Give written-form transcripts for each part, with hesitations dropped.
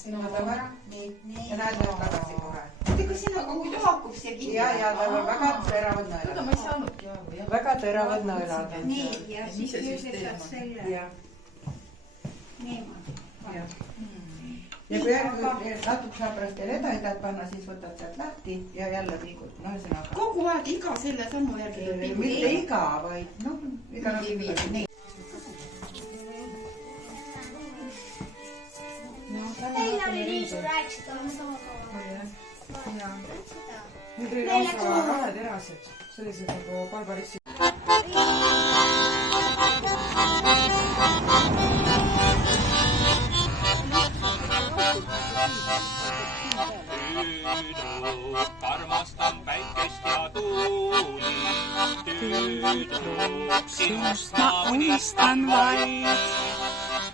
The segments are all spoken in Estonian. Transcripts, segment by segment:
sinu ära. Nii. Ja näed nüüd tagasi kohe. Oota, kas sinna kogu haakub siia kinni? Ja tal on väga teravad nõelad. Oota, ma ei saanudki aru, jah. Väga teravad nõelad. Nii, ja siis juurde saad selle. Niimoodi. Ja kui natuke saab pärast teile edasi panna, siis võtad sealt lahti ja jälle liigud. Kogu aeg iga selle sammu järgi. Mitte iga, vaid iga nagu. Meil oli nii suur aeg seda oma sama kaua. Need oli lausa raheterased, sellised nagu palgarissid. Tüdruk armastan päikest ja tuuli. Tüdruk, sinust ma unistan vaid.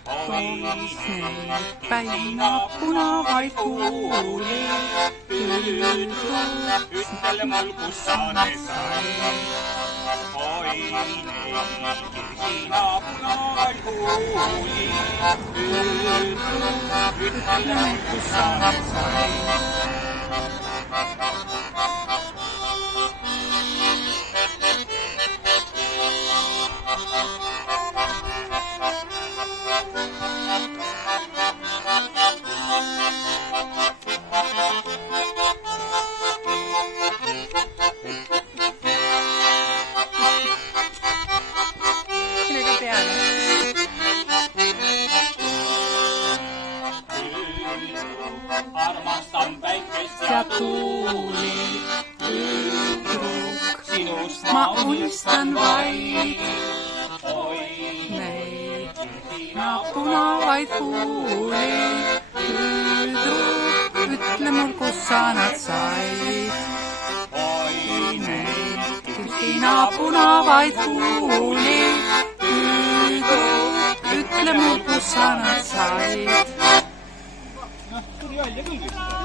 Hoides neid päina punavaid kuuli. Tüdruk, ütle mul, kus sa need said. Hoides neid kirsina punavaid kuuli. Tüdruk, ütle mul, kus sa need said. Armastan päikest ja tuuli. Tüdruk, sinust ma unistan vaid. Neid kirsina punavaid kuuli. Tüdruk, ütle mul, kus sa nad said. Neid kirsina punavaid kuuli. Tüdruk, ütle mul, kus sa nad said. Tuli välja küll vist.